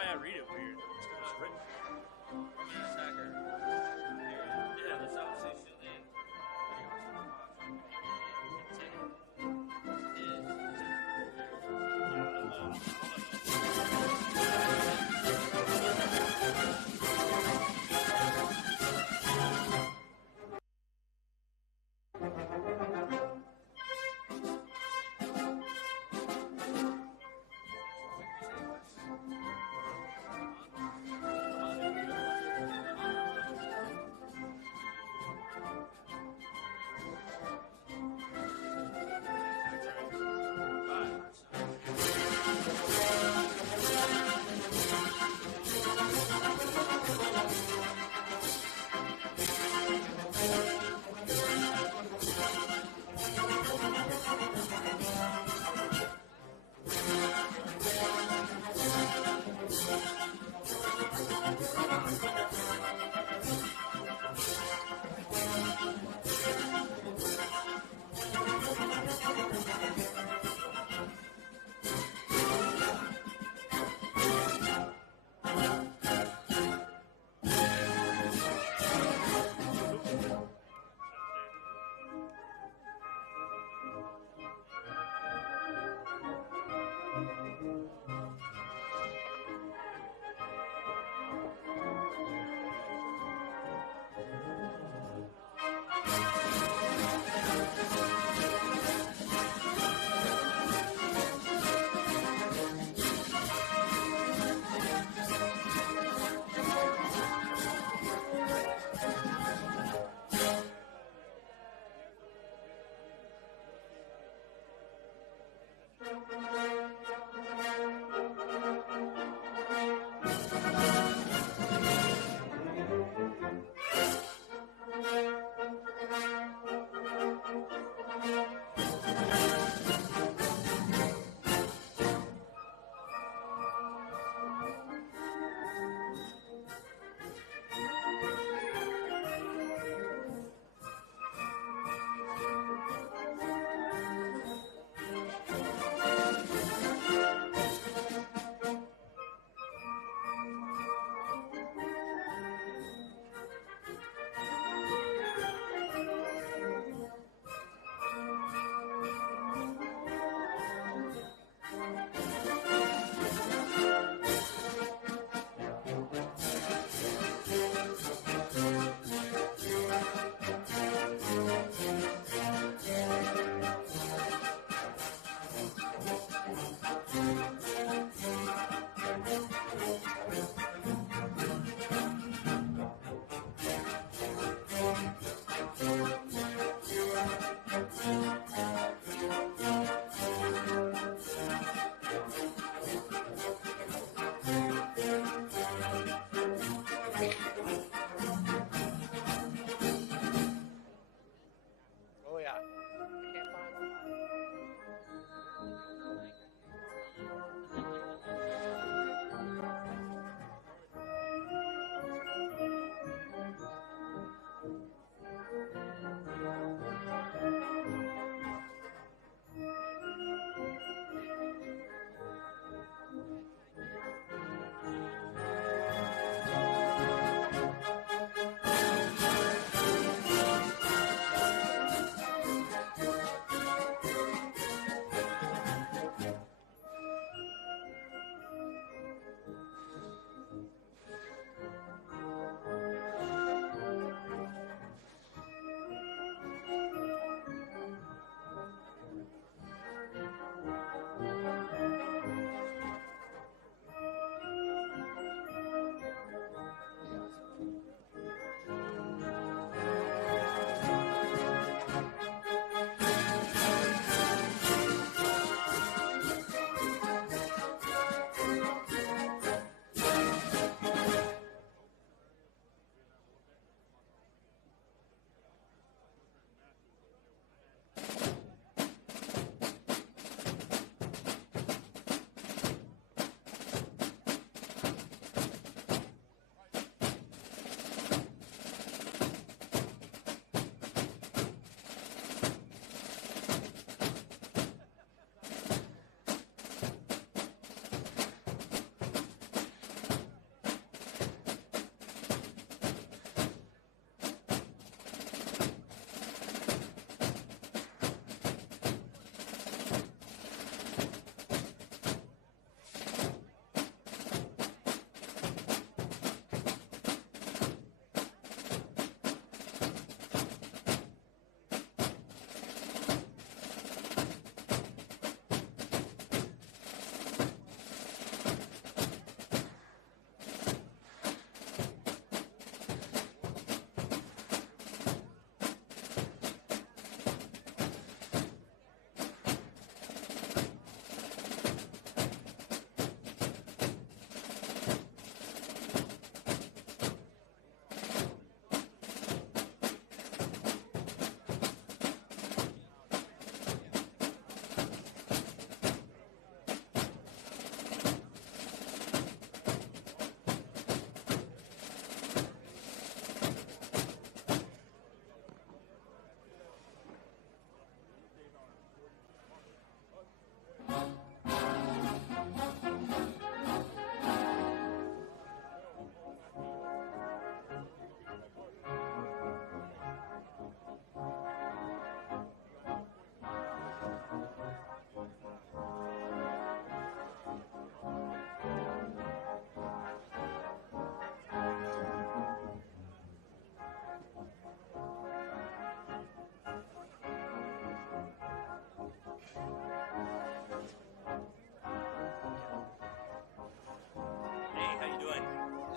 why I read it weird. It's 'cause it's written.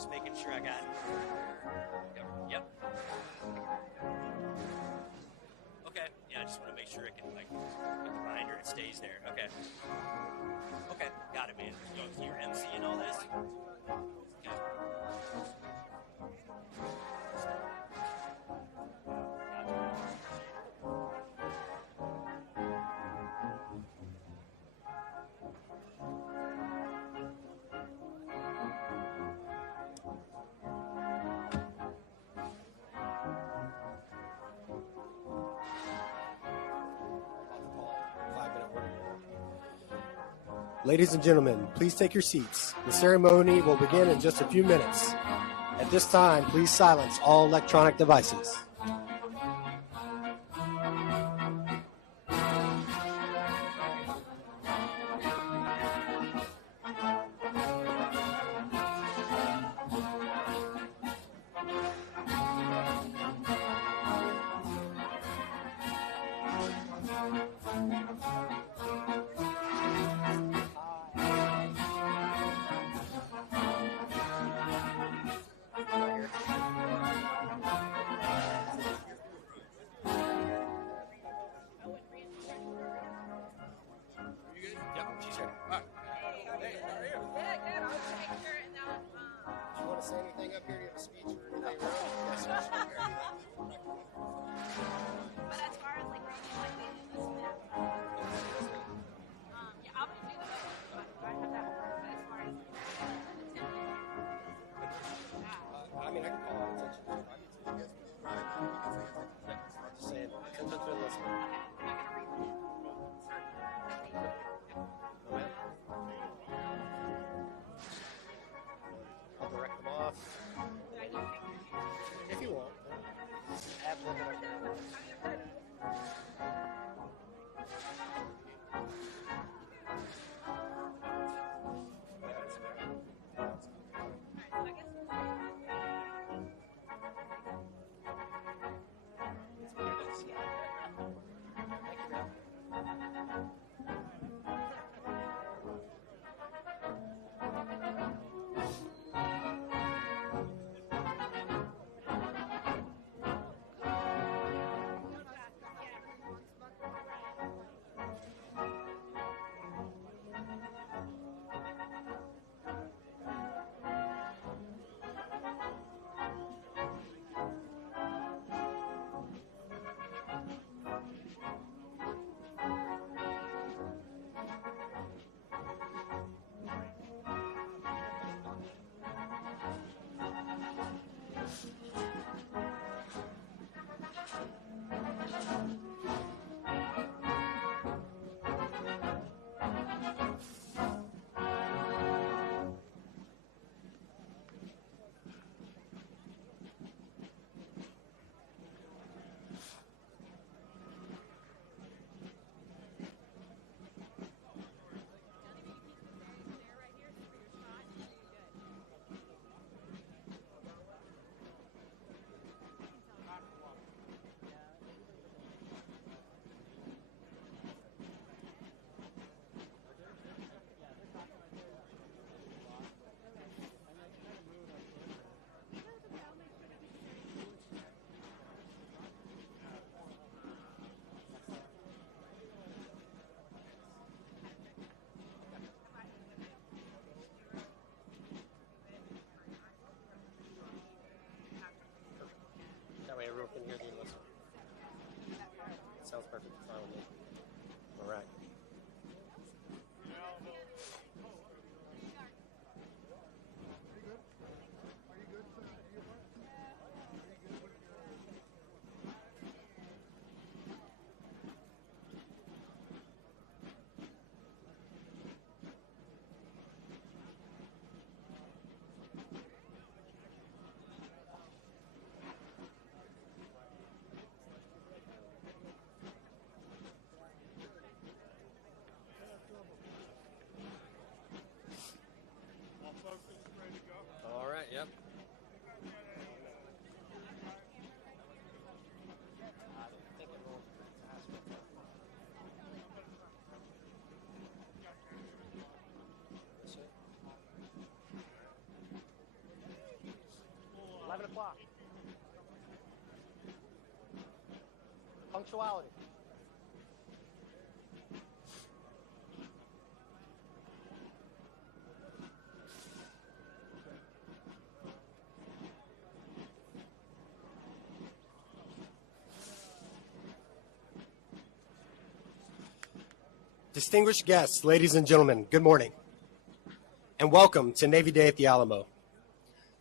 just making sure I got. Yep. Okay. Yeah, I just want to make sure it can like the reminder it stays there. Okay. Okay. Got it, man. So you're MC and all this. Okay. Ladies and gentlemen, please take your seats. The ceremony will begin in just a few minutes. At this time, please silence all electronic devices. Say anything up here? Do you have a speech or anything? But as far as like reading, like they do this myth, yeah, I'm gonna do the book. I have that work, but as far as attending, I mean, I can call out attention to it. I'm just saying, come to the listen. I'm not gonna read it. I'll direct them off. If you want. Add a little bit of o'clock. Punctuality. Distinguished guests, ladies and gentlemen, good morning, and welcome to Navy Day at the Alamo.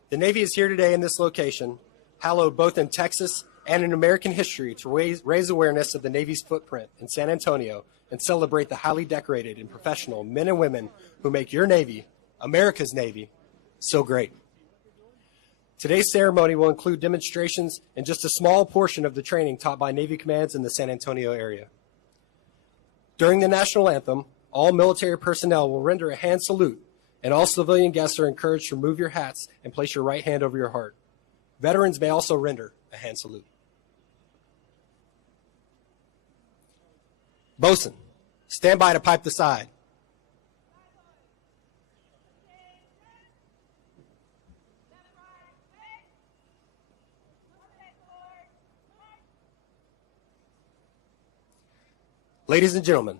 The Navy is here today in this location, hallowed both in Texas and in American history, to raise awareness of the Navy's footprint in San Antonio and celebrate the highly decorated and professional men and women who make your Navy, America's Navy, so great. Today's ceremony will include demonstrations and just a small portion of the training taught by Navy commands in the San Antonio area. During the national anthem, all military personnel will render a hand salute, and all civilian guests are encouraged to remove your hats and place your right hand over your heart. Veterans may also render a hand salute. Bosun, stand by to pipe the side. Ladies and gentlemen,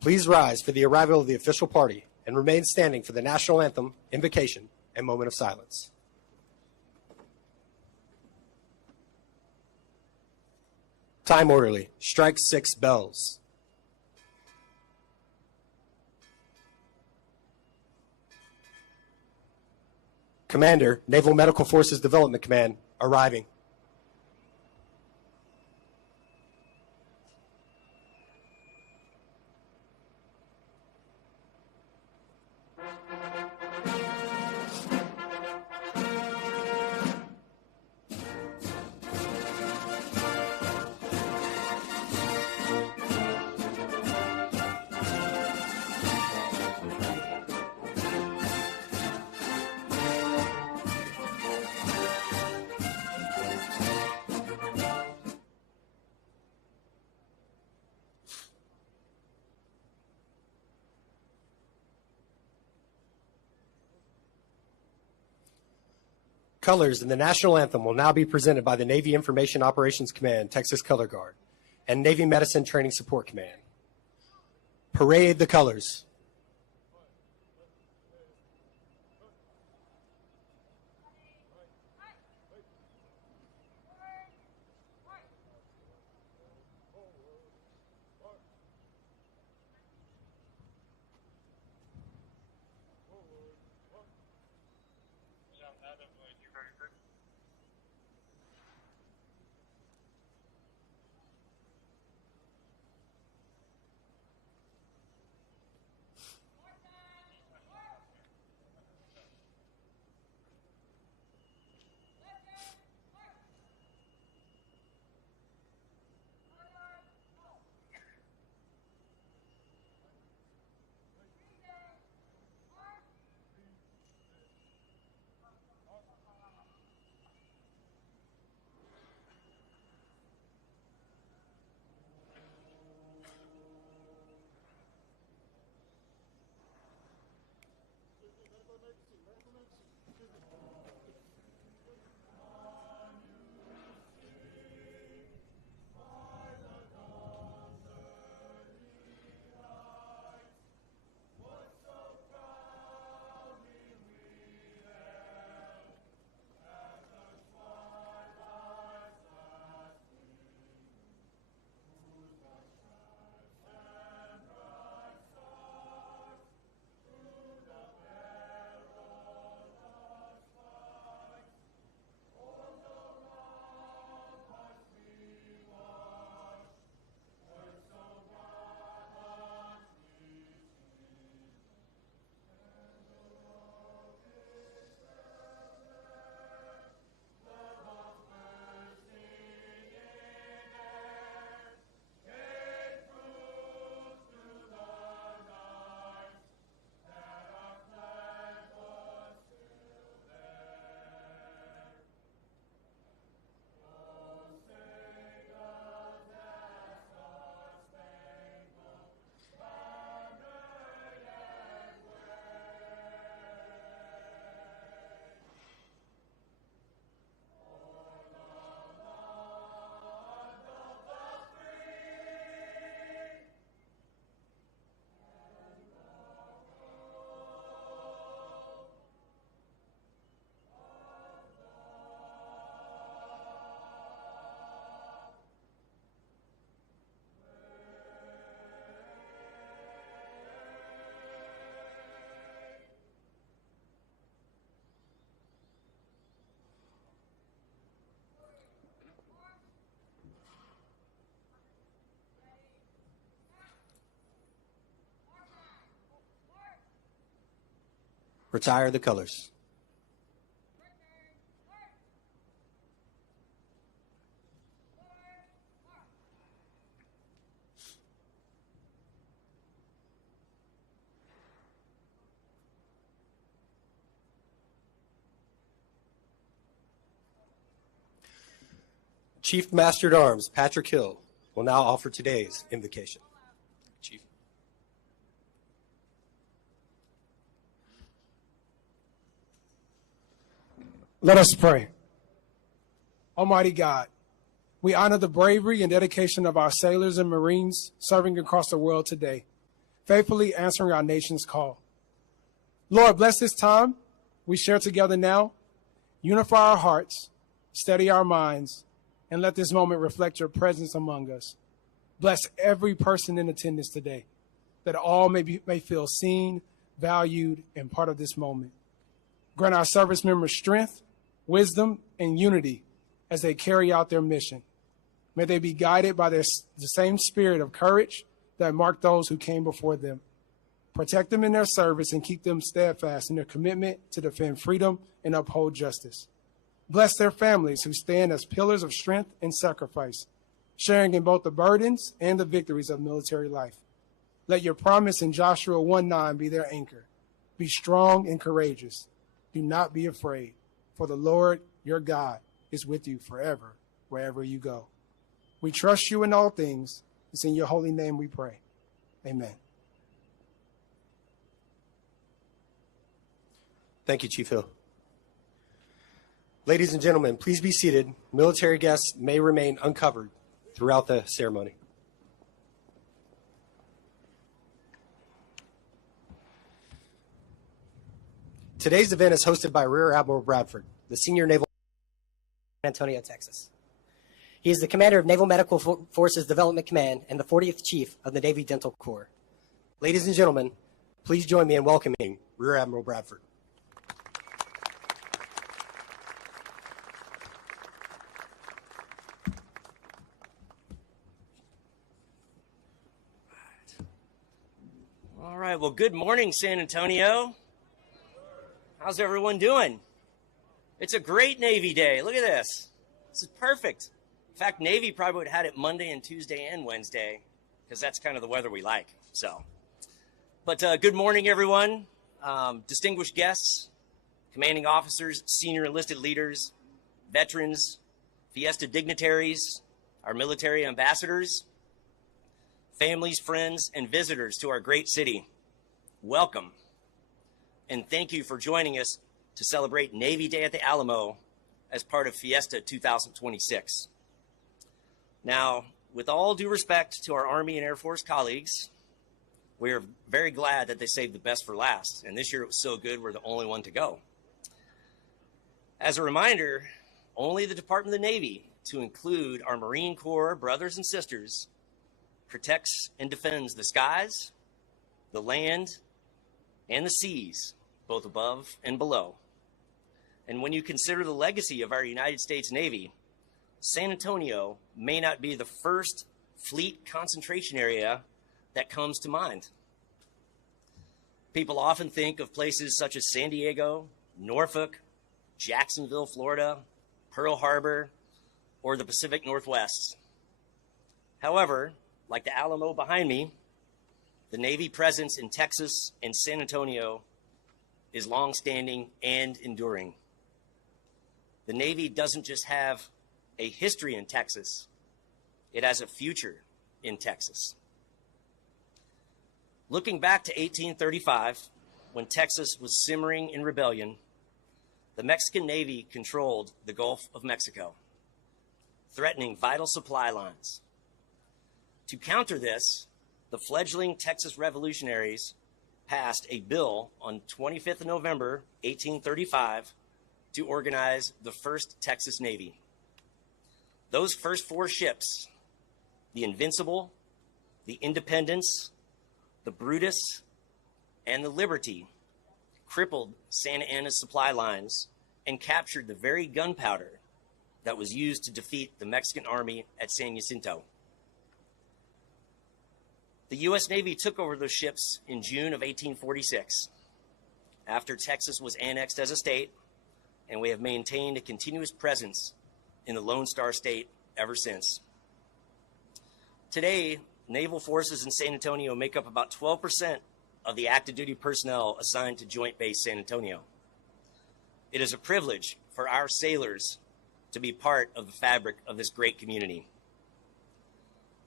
please rise for the arrival of the official party and remain standing for the national anthem, invocation, and moment of silence. Time orderly, strike 6 bells. Commander, Naval Medical Forces Development Command, arriving. Colors in the national anthem will now be presented by the Navy Information Operations Command, Texas Color Guard, and Navy Medicine Training Support Command. Parade the colors. Retire the colors. Chief Master at Arms Patrick Hill will now offer today's invocation. Chief. Let us pray. Almighty God, we honor the bravery and dedication of our sailors and Marines serving across the world today, faithfully answering our nation's call. Lord, bless this time we share together now. Unify our hearts, steady our minds, and let this moment reflect your presence among us. Bless every person in attendance today, that all may feel seen, valued, and part of this moment. Grant our service members strength, wisdom, and unity as they carry out their mission. May they be guided by the same spirit of courage that marked those who came before them. Protect them in their service and keep them steadfast in their commitment to defend freedom and uphold justice. Bless their families who stand as pillars of strength and sacrifice, sharing in both the burdens and the victories of military life. Let your promise in Joshua 1:9 be their anchor. Be strong and courageous. Do not be afraid, for the Lord your God is with you forever, wherever you go. We trust you in all things. It's in your holy name we pray. Amen. Thank you, Chief Hill. Ladies and gentlemen, please be seated. Military guests may remain uncovered throughout the ceremony. Today's event is hosted by Rear Admiral Bradford, the Senior Naval San Antonio, Texas. He is the commander of Naval Medical Forces Development Command and the 40th Chief of the Navy Dental Corps. Ladies and gentlemen, please join me in welcoming Rear Admiral Bradford. All right, well, good morning, San Antonio. How's everyone doing? It's a great Navy day. Look at this. This is perfect. In fact, Navy probably would have had it Monday and Tuesday and Wednesday because that's kind of the weather we like. But good morning, everyone. Distinguished guests, commanding officers, senior enlisted leaders, veterans, Fiesta dignitaries, our military ambassadors, families, friends, and visitors to our great city. Welcome. And thank you for joining us to celebrate Navy Day at the Alamo as part of Fiesta 2026. Now, with all due respect to our Army and Air Force colleagues, we are very glad that they saved the best for last. And this year it was so good, we're the only one to go. As a reminder, only the Department of the Navy, to include our Marine Corps brothers and sisters, protects and defends the skies, the land, and the seas, both above and below. And when you consider the legacy of our United States Navy, San Antonio may not be the first fleet concentration area that comes to mind. People often think of places such as San Diego, Norfolk, Jacksonville, Florida, Pearl Harbor, or the Pacific Northwest. However, like the Alamo behind me, the Navy presence in Texas and San Antonio is longstanding and enduring. The Navy doesn't just have a history in Texas, it has a future in Texas. Looking back to 1835, when Texas was simmering in rebellion, the Mexican Navy controlled the Gulf of Mexico, threatening vital supply lines. To counter this, the fledgling Texas revolutionaries passed a bill on 25th of November, 1835, to organize the first Texas Navy. Those first four ships, the Invincible, the Independence, the Brutus, and the Liberty, crippled Santa Anna's supply lines and captured the very gunpowder that was used to defeat the Mexican army at San Jacinto. The U.S. Navy took over those ships in June of 1846. after Texas was annexed as a state, and we have maintained a continuous presence in the Lone Star State ever since. Today, naval forces in San Antonio make up about 12% of the active duty personnel assigned to Joint Base San Antonio. It is a privilege for our sailors to be part of the fabric of this great community.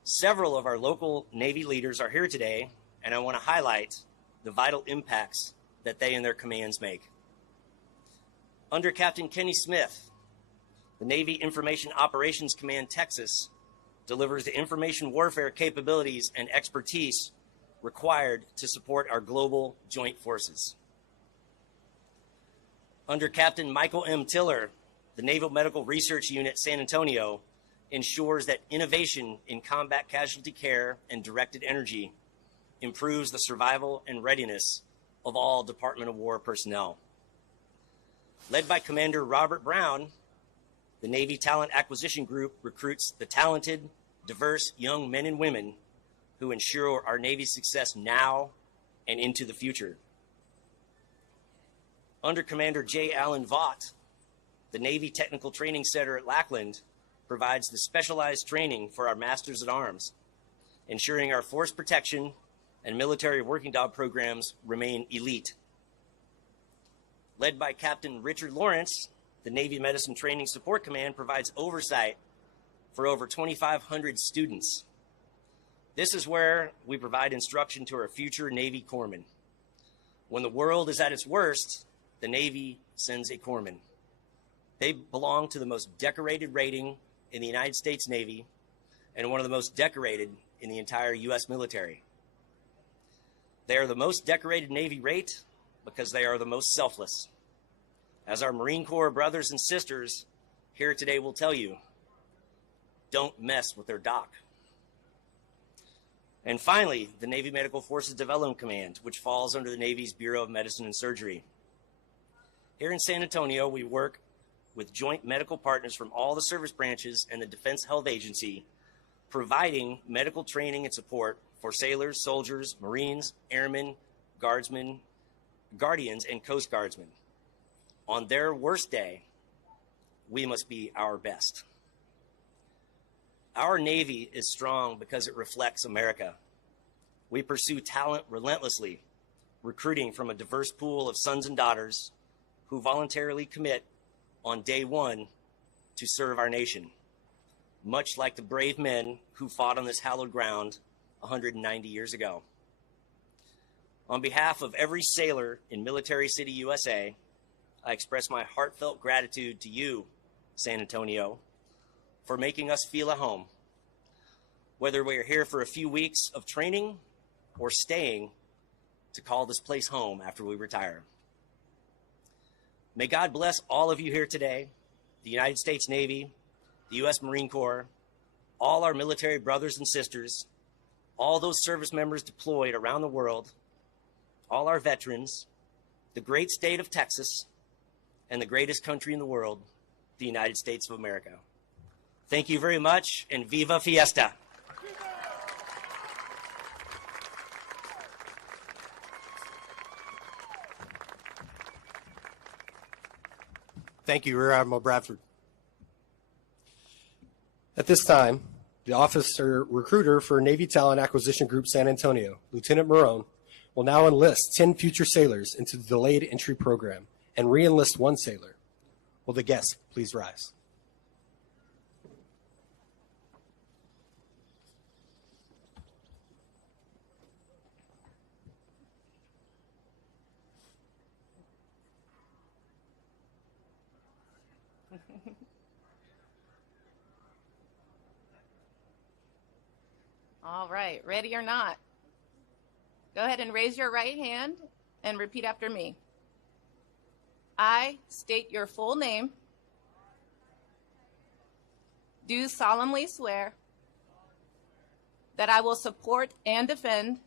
Several of our local Navy leaders are here today, and I want to highlight the vital impacts that they and their commands make. Under Captain Kenny Smith, the Navy Information Operations Command Texas delivers the information warfare capabilities and expertise required to support our global joint forces. Under Captain Michael M. Tiller, the Naval Medical Research Unit San Antonio ensures that innovation in combat casualty care and directed energy improves the survival and readiness of all Department of War personnel. Led by Commander Robert Brown, the Navy Talent Acquisition Group recruits the talented, diverse young men and women who ensure our Navy's success now and into the future. Under Commander J. Allen Vaught, the Navy Technical Training Center at Lackland provides the specialized training for our Masters at Arms, ensuring our force protection and military working dog programs remain elite. Led by Captain Richard Lawrence, the Navy Medicine Training Support Command provides oversight for over 2,500 students. This is where we provide instruction to our future Navy corpsmen. When the world is at its worst, the Navy sends a corpsman. They belong to the most decorated rating in the United States Navy and one of the most decorated in the entire U.S. military. They are the most decorated Navy rate because they are the most selfless. As our Marine Corps brothers and sisters here today will tell you, don't mess with their doc. And finally, the Navy Medical Forces Development Command, which falls under the Navy's Bureau of Medicine and Surgery. Here in San Antonio, we work with joint medical partners from all the service branches and the Defense Health Agency, providing medical training and support for sailors, soldiers, Marines, airmen, guardsmen, guardians, and Coast Guardsmen. On their worst day, we must be our best. Our Navy is strong because it reflects America. We pursue talent relentlessly, recruiting from a diverse pool of sons and daughters who voluntarily commit on day one to serve our nation, much like the brave men who fought on this hallowed ground 190 years ago. On behalf of every sailor in Military City, USA, I express my heartfelt gratitude to you, San Antonio, for making us feel at home, whether we are here for a few weeks of training or staying to call this place home after we retire. May God bless all of you here today, the United States Navy, the U.S. Marine Corps, all our military brothers and sisters, all those service members deployed around the world, all our veterans, the great state of Texas, and the greatest country in the world, the United States of America. Thank you very much, and viva Fiesta. Thank you, Rear Admiral Bradford. At this time, the officer recruiter for Navy Talent Acquisition Group San Antonio, Lieutenant Marone, will now enlist 10 future sailors into the delayed entry program and re-enlist 1 sailor. Will the guests please rise? All right, ready or not? Go ahead and raise your right hand and repeat after me. I state your full name, do solemnly swear that I will support and defend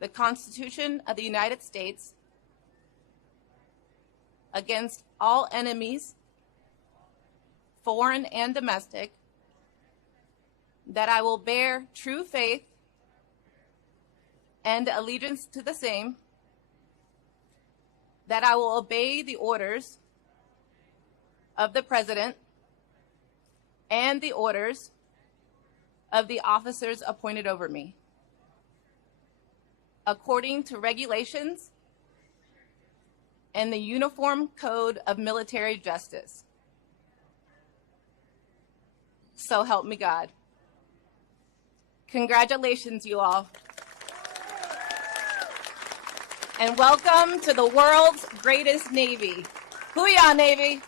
the Constitution of the United States against all enemies, foreign and domestic, that I will bear true faith and allegiance to the same, that I will obey the orders of the President and the orders of the officers appointed over me, according to regulations and the Uniform Code of Military Justice. So help me God. Congratulations, you all. And welcome to the world's greatest Navy. Hoo-yah, Navy.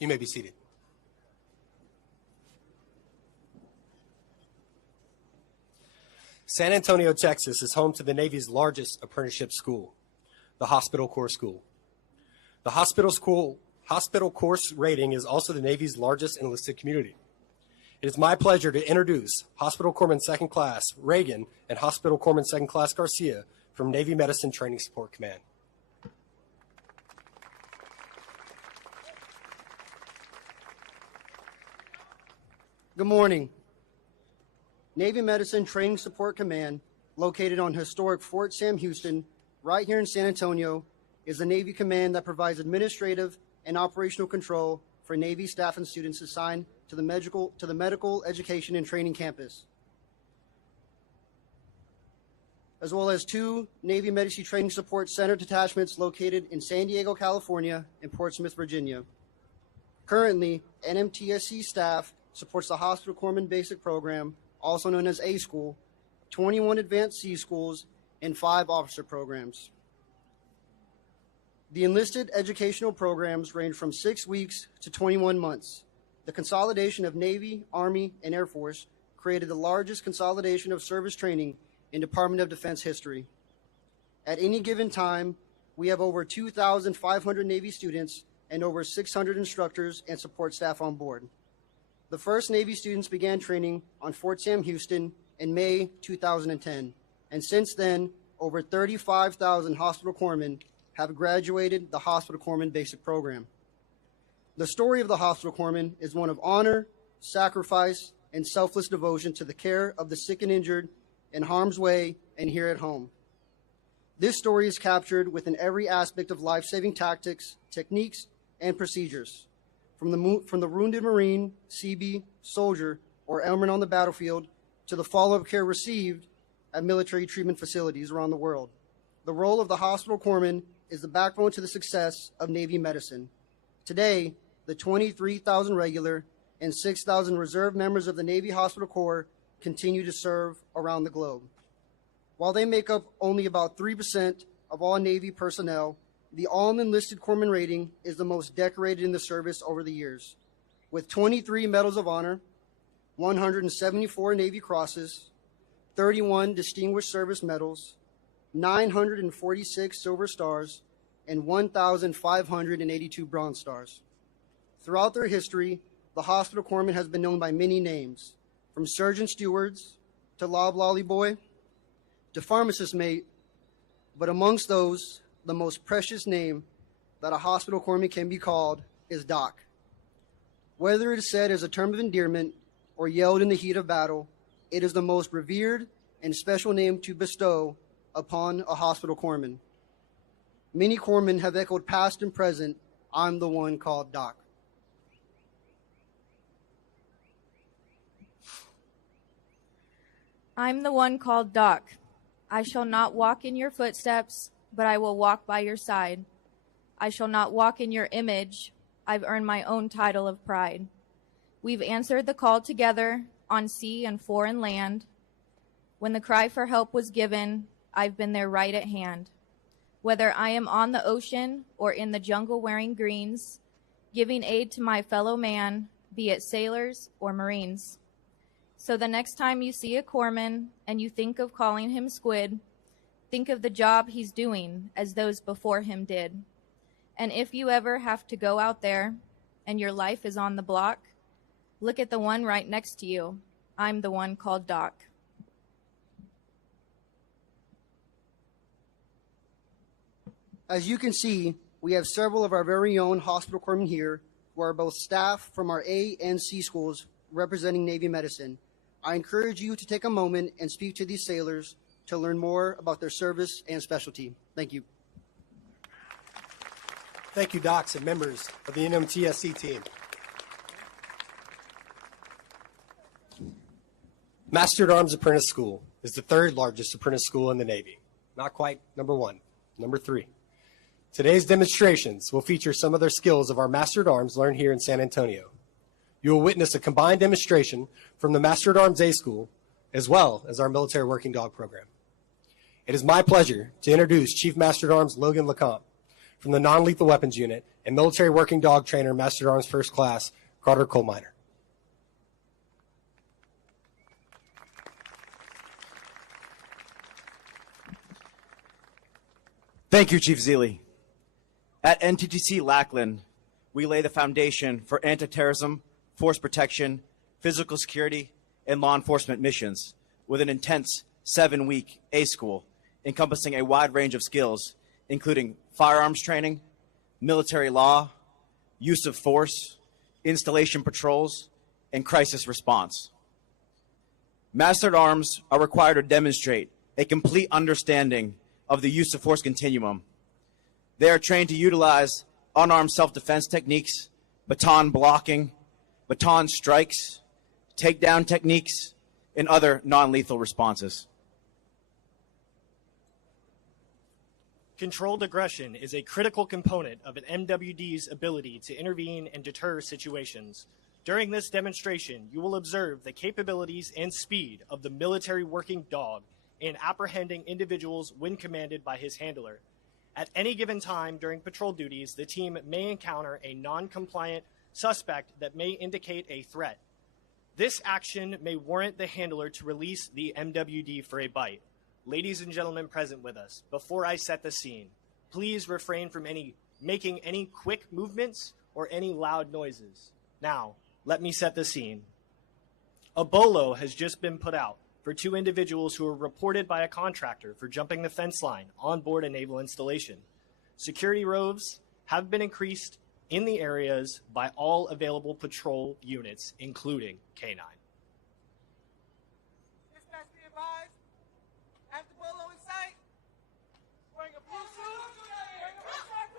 You may be seated. San Antonio, Texas is home to the Navy's largest apprenticeship school, the Hospital Corps School. The hospital course rating is also the Navy's largest enlisted community. It is my pleasure to introduce Hospital Corpsman Second Class Reagan and Hospital Corpsman Second Class Garcia from Navy Medicine Training Support Command. Good morning. Navy Medicine Training Support Command, located on historic Fort Sam Houston, right here in San Antonio, is a Navy command that provides administrative and operational control for Navy staff and students assigned to the medical education and training campus, as well as 2 Navy Medici Training Support Center detachments located in San Diego, California, and Portsmouth, Virginia. Currently, NMTSC staff supports the Hospital Corpsman Basic Program, also known as A School, 21 Advanced C Schools, and 5 officer programs. The enlisted educational programs range from 6 weeks to 21 months. The consolidation of Navy, Army, and Air Force created the largest consolidation of service training in Department of Defense history. At any given time, we have over 2,500 Navy students and over 600 instructors and support staff on board. The first Navy students began training on Fort Sam Houston in May 2010, and since then, over 35,000 hospital corpsmen have graduated the Hospital Corpsman Basic Program. The story of the hospital corpsman is one of honor, sacrifice, and selfless devotion to the care of the sick and injured in harm's way and here at home. This story is captured within every aspect of life-saving tactics, techniques, and procedures. From the wounded Marine, Seabee, soldier, or airman on the battlefield to the follow-up care received at military treatment facilities around the world. The role of the hospital corpsman is the backbone to the success of Navy medicine. Today, the 23,000 regular and 6,000 reserve members of the Navy Hospital Corps continue to serve around the globe. While they make up only about 3% of all Navy personnel, the all-enlisted corpsman rating is the most decorated in the service over the years, with 23 Medals of Honor, 174 Navy Crosses, 31 Distinguished Service Medals, 946 Silver Stars, and 1,582 Bronze Stars. Throughout their history, the hospital corpsman has been known by many names, from surgeon stewards to loblolly boy to pharmacist mate, but amongst those, the most precious name that a hospital corpsman can be called is Doc. Whether it is said as a term of endearment or yelled in the heat of battle, it is the most revered and special name to bestow upon a hospital corpsman. Many corpsmen have echoed past and present, "I'm the one called Doc." I'm the one called Doc. I shall not walk in your footsteps, but I will walk by your side. I shall not walk in your image. I've earned my own title of pride. We've answered the call together on sea and foreign land. When the cry for help was given, I've been there right at hand. Whether I am on the ocean or in the jungle wearing greens, giving aid to my fellow man, be it sailors or Marines. So the next time you see a corpsman and you think of calling him Squid, think of the job he's doing as those before him did. And if you ever have to go out there and your life is on the block, look at the one right next to you. I'm the one called Doc. As you can see, we have several of our very own hospital corpsmen here who are both staff from our A and C schools representing Navy medicine. I encourage you to take a moment and speak to these sailors to learn more about their service and specialty. Thank you. Thank you, docs and members of the NMTSC team. Master at Arms Apprentice School is the third largest apprentice school in the Navy. Not quite number one, number three. Today's demonstrations will feature some of their skills of our Master at Arms learned here in San Antonio. You will witness a combined demonstration from the Master at Arms A School as well as our Military Working Dog program. It is my pleasure to introduce Chief Master at Arms Logan LeCompte from the Non-Lethal Weapons Unit and Military Working Dog Trainer Master at Arms First Class Carter Coalminer. Thank you, Chief Zealy. At NTTC Lackland, we lay the foundation for anti-terrorism, force protection, physical security, and law enforcement missions with an intense 7-week A school encompassing a wide range of skills, including firearms training, military law, use of force, installation patrols, and crisis response. Master at Arms are required to demonstrate a complete understanding of the use of force continuum. They are trained to utilize unarmed self-defense techniques, baton blocking, baton strikes, takedown techniques, and other non-lethal responses. Controlled aggression is a critical component of an MWD's ability to intervene and deter situations. During this demonstration, you will observe the capabilities and speed of the military working dog in apprehending individuals when commanded by his handler. At any given time during patrol duties, the team may encounter a non-compliant suspect that may indicate a threat. This action may warrant the handler to release the MWD for a bite. Ladies and gentlemen present with us, before I set the scene, please refrain from making any quick movements or any loud noises. Now, let me set the scene. A bolo has just been put out for 2 individuals who were reported by a contractor for jumping the fence line on board a naval installation. Security roves have been increased in the areas by all available patrol units, including K9. Dispatch be advised. After bolo in sight, bring a blue suit. Bring a blue suit.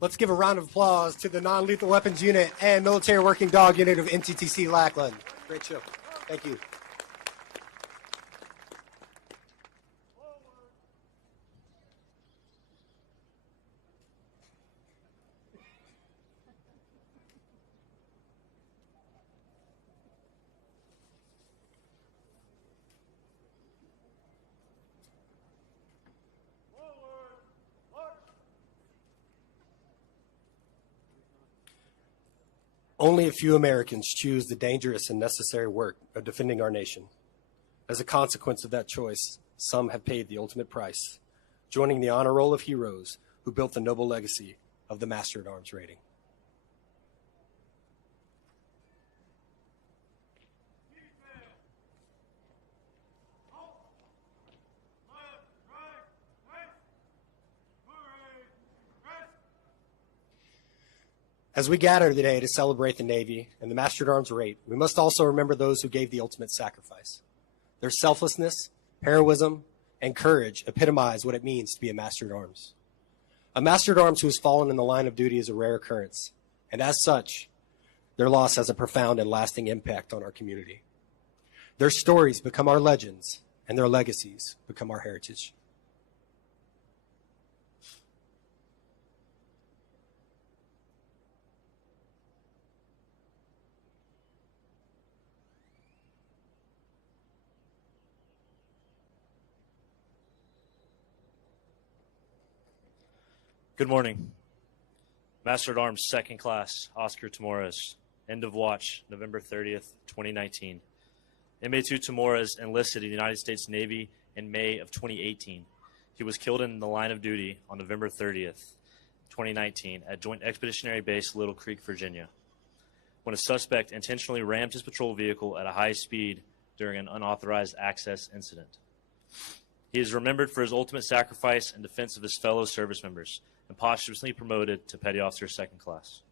Let's give a round of applause to the Non-Lethal Weapons Unit and Military Working Dog Unit of NTTC Lackland. Great show. Thank you. Only a few Americans choose the dangerous and necessary work of defending our nation. As a consequence of that choice, some have paid the ultimate price, joining the honor roll of heroes who built the noble legacy of the Master at Arms rating. As we gather today to celebrate the Navy and the Master at Arms rate, we must also remember those who gave the ultimate sacrifice. Their selflessness, heroism, and courage epitomize what it means to be a Master at Arms. A Master at Arms who has fallen in the line of duty is a rare occurrence, and as such, their loss has a profound and lasting impact on our community. Their stories become our legends, and their legacies become our heritage. Good morning. Master at Arms, Second Class, Oscar Tamores. End of watch, November 30th, 2019. MA2 Tamores enlisted in the United States Navy in May of 2018. He was killed in the line of duty on November 30th, 2019 at Joint Expeditionary Base Little Creek, Virginia, when a suspect intentionally rammed his patrol vehicle at a high speed during an unauthorized access incident. He is remembered for his ultimate sacrifice in defense of his fellow service members, and posthumously promoted to Petty Officer Second Class.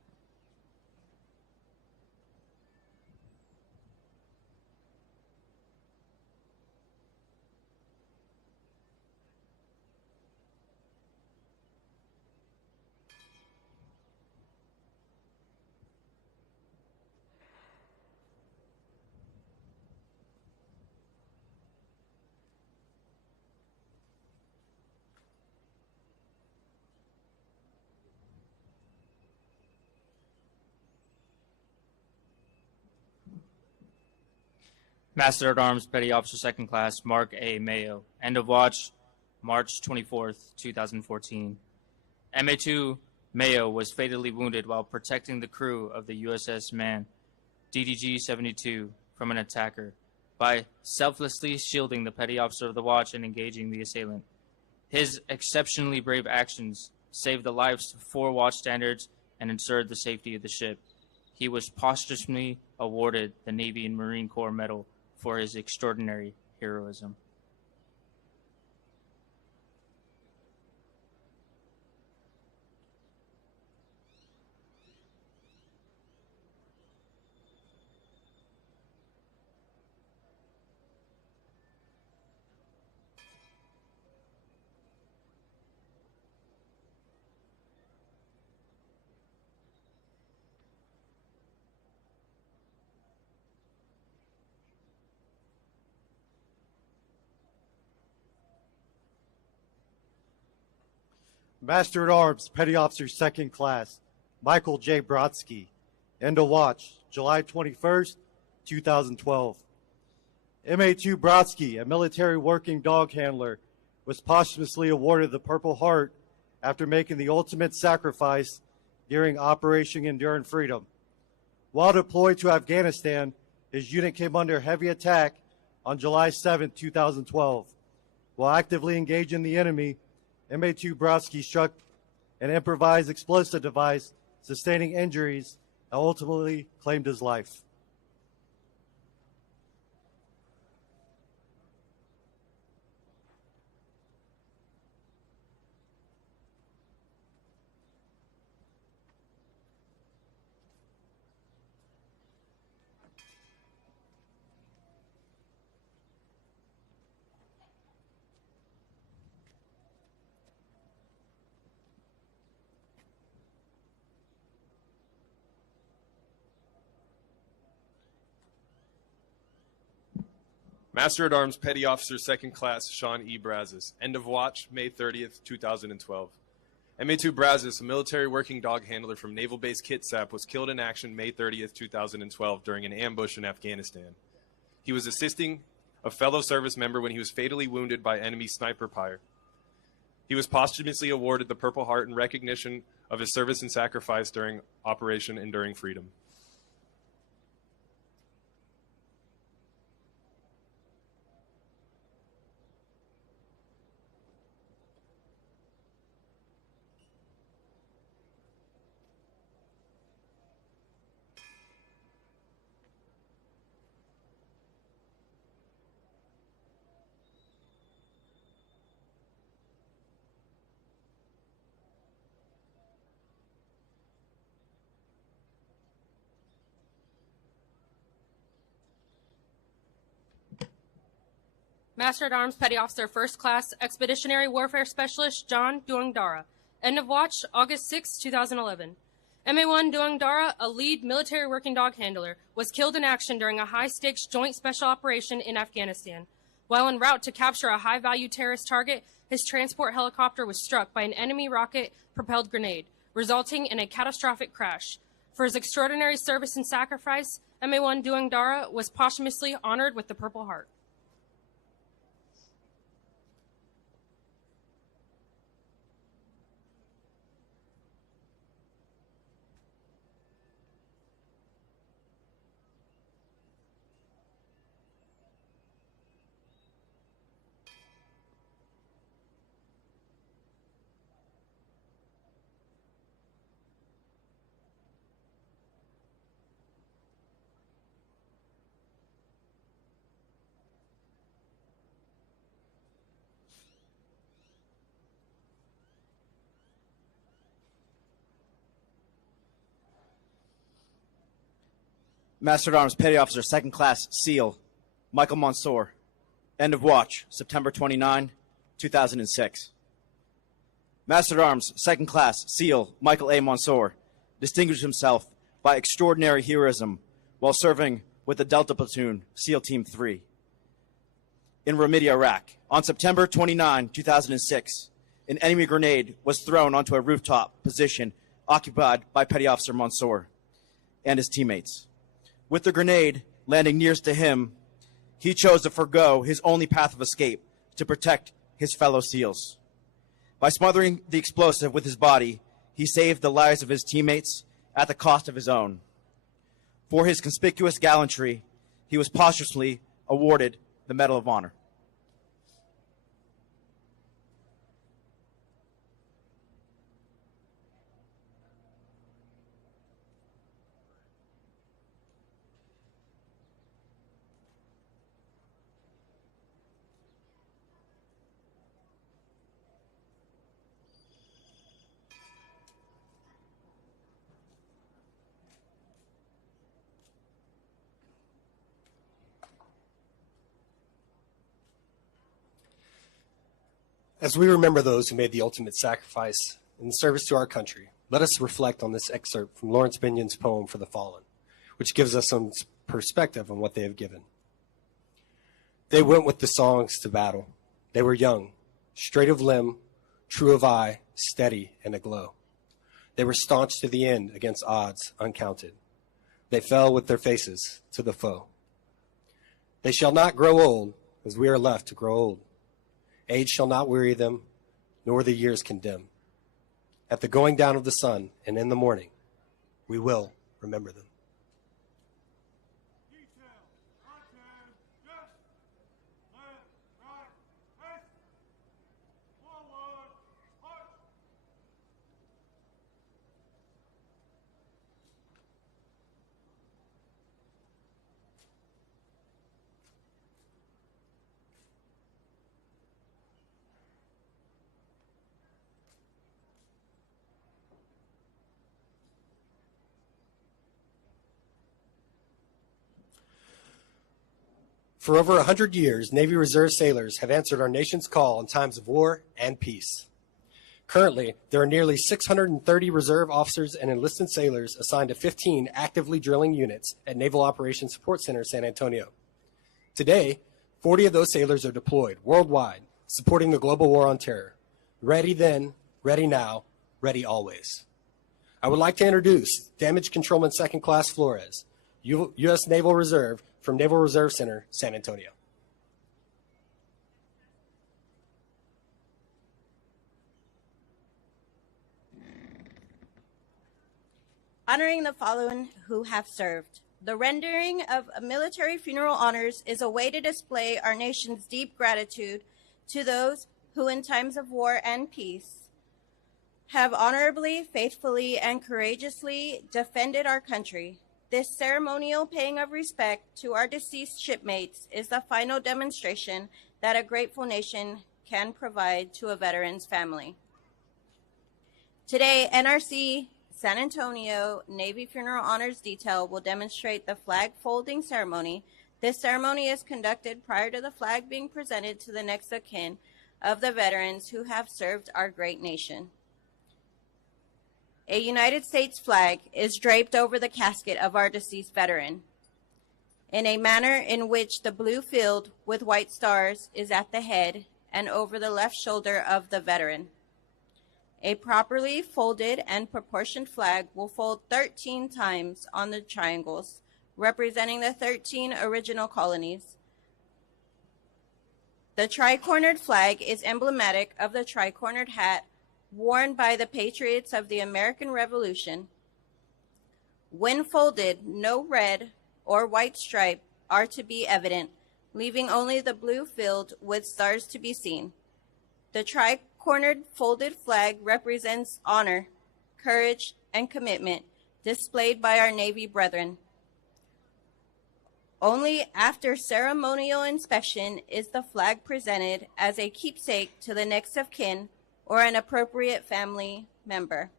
Master at Arms, Petty Officer Second Class, Mark A. Mayo. End of watch, March 24th, 2014. MA2 Mayo was fatally wounded while protecting the crew of the USS Man, DDG-72, from an attacker by selflessly shielding the Petty Officer of the Watch and engaging the assailant. His exceptionally brave actions saved the lives of 4 watch standards and ensured the safety of the ship. He was posthumously awarded the Navy and Marine Corps Medal for his extraordinary heroism. Master at Arms, Petty Officer Second Class, Michael J. Brodsky. End of watch, July 21st, 2012. MA2 Brodsky, a military working dog handler, was posthumously awarded the Purple Heart after making the ultimate sacrifice during Operation Enduring Freedom. While deployed to Afghanistan, his unit came under heavy attack on July 7, 2012. While actively engaging the enemy, MA2 Brodsky struck an improvised explosive device, sustaining injuries, and ultimately claimed his life. Master at Arms, Petty Officer Second Class, Sean E. Brazos. End of watch, May 30th, 2012. MA2 Brazos, a military working dog handler from Naval Base Kitsap, was killed in action May 30th, 2012 during an ambush in Afghanistan. He was assisting a fellow service member when he was fatally wounded by enemy sniper fire. He was posthumously awarded the Purple Heart in recognition of his service and sacrifice during Operation Enduring Freedom. Master at Arms Petty Officer First Class Expeditionary Warfare Specialist John Duangdara. End of watch, August 6, 2011. MA1 Duangdara, a lead military working dog handler, was killed in action during a high-stakes joint special operation in Afghanistan. While en route to capture a high-value terrorist target, his transport helicopter was struck by an enemy rocket-propelled grenade, resulting in a catastrophic crash. For his extraordinary service and sacrifice, MA1 Duangdara was posthumously honored with the Purple Heart. Master at Arms Petty Officer Second Class SEAL Michael Mansour. End of watch, September 29, 2006. Master at Arms Second Class SEAL Michael A. Mansour distinguished himself by extraordinary heroism while serving with the Delta Platoon, SEAL Team 3, in Ramadi, Iraq. On September 29, 2006, an enemy grenade was thrown onto a rooftop position occupied by Petty Officer Mansour and his teammates. With the grenade landing nearest to him, he chose to forego his only path of escape to protect his fellow SEALs. By smothering the explosive with his body, he saved the lives of his teammates at the cost of his own. For his conspicuous gallantry, he was posthumously awarded the Medal of Honor. As we remember those who made the ultimate sacrifice in service to our country, let us reflect on this excerpt from Lawrence Binyon's poem For the Fallen, which gives us some perspective on what they have given. They went with the songs to battle. They were young, straight of limb, true of eye, steady and aglow. They were staunch to the end against odds uncounted. They fell with their faces to the foe. They shall not grow old as we are left to grow old. Age shall not weary them, nor the years condemn. At the going down of the sun and in the morning, we will remember them. For over 100 years, Navy Reserve sailors have answered our nation's call in times of war and peace. Currently, there are nearly 630 reserve officers and enlisted sailors assigned to 15 actively drilling units at Naval Operations Support Center, San Antonio. Today, 40 of those sailors are deployed worldwide, supporting the global war on terror. Ready then, ready now, ready always. I would like to introduce Damage Controlman Second Class Flores, U.S. Naval Reserve, from Naval Reserve Center, San Antonio. Honoring the following who have served. The rendering of military funeral honors is a way to display our nation's deep gratitude to those who in times of war and peace have honorably, faithfully, and courageously defended our country. This ceremonial paying of respect to our deceased shipmates is the final demonstration that a grateful nation can provide to a veteran's family. Today, NRC San Antonio Navy Funeral Honors Detail will demonstrate the flag folding ceremony This ceremony is conducted prior to the flag being presented to the next of kin of the veterans who have served our great nation. A United States flag is draped over the casket of our deceased veteran in a manner in which the blue field with white stars is at the head and over the left shoulder of the veteran. A properly folded and proportioned flag will fold 13 times on the triangles, representing the 13 original colonies. The tri-cornered flag is emblematic of the tri-cornered hat worn by the patriots of the American Revolution. When folded, no red or white stripe are to be evident, leaving only the blue field with stars to be seen. The tri-cornered folded flag represents honor, courage, and commitment displayed by our Navy brethren. Only after ceremonial inspection is the flag presented as a keepsake to the next of kin or an appropriate family member.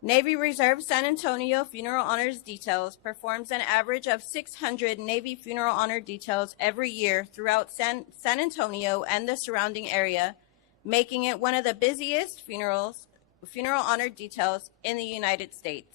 Navy Reserve San Antonio Funeral Honors Details performs an average of 600 Navy funeral honor details every year throughout San Antonio and the surrounding area, making it one of the busiest funeral honor details in the United States.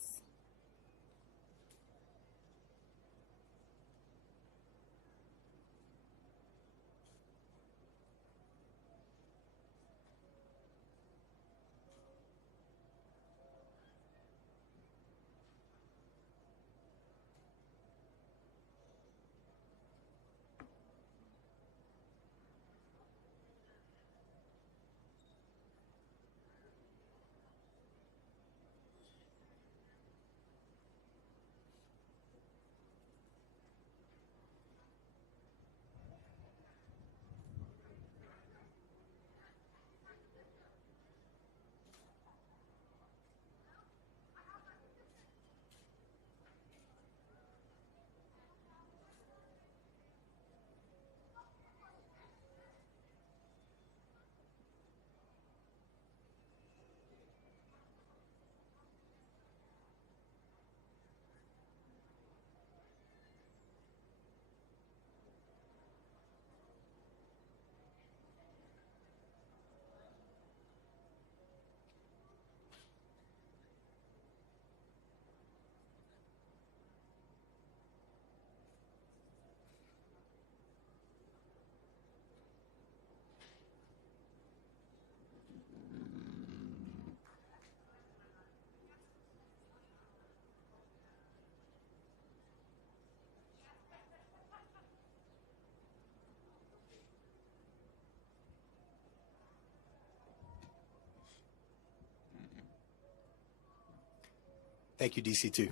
Thank you, DC2.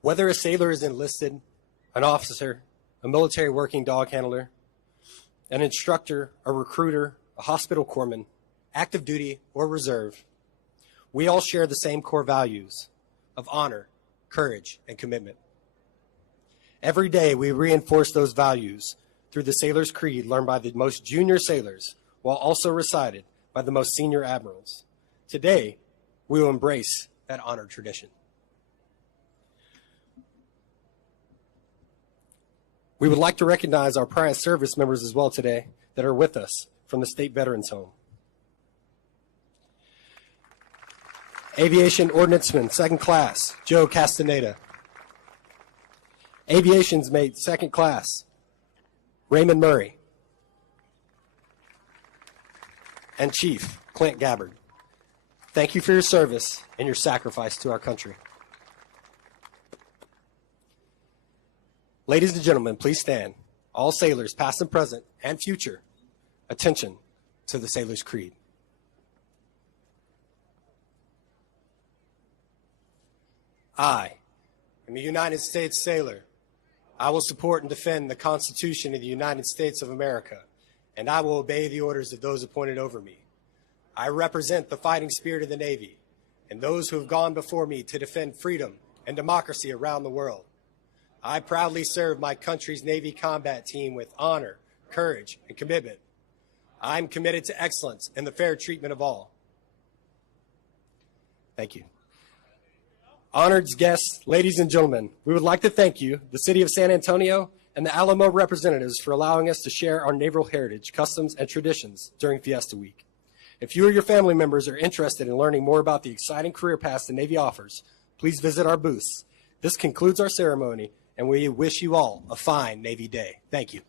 Whether a sailor is enlisted, an officer, a military working dog handler, an instructor, a recruiter, a hospital corpsman, active duty, or reserve, we all share the same core values of honor, courage, and commitment. Every day, we reinforce those values through the Sailor's Creed learned by the most junior sailors while also recited by the most senior admirals. Today, we will embrace that honor tradition. We would like to recognize our prior service members as well today that are with us from the State Veterans Home. Aviation Ordnanceman, 2nd Class, Joe Castaneda. Aviation's Mate, 2nd Class, Raymond Murray. And Chief Clint Gabbard. Thank you for your service and your sacrifice to our country. Ladies and gentlemen, please stand. All sailors, past and present and future, attention to the Sailor's Creed. I am a United States sailor. I will support and defend the Constitution of the United States of America, and I will obey the orders of those appointed over me. I represent the fighting spirit of the Navy and those who have gone before me to defend freedom and democracy around the world. I proudly serve my country's Navy combat team with honor, courage, and commitment. I'm committed to excellence and the fair treatment of all. Thank you. Honored guests, ladies and gentlemen, we would like to thank you, the City of San Antonio, and the Alamo representatives for allowing us to share our naval heritage, customs, and traditions during Fiesta Week. If you or your family members are interested in learning more about the exciting career paths the Navy offers, please visit our booths. This concludes our ceremony, and we wish you all a fine Navy Day. Thank you.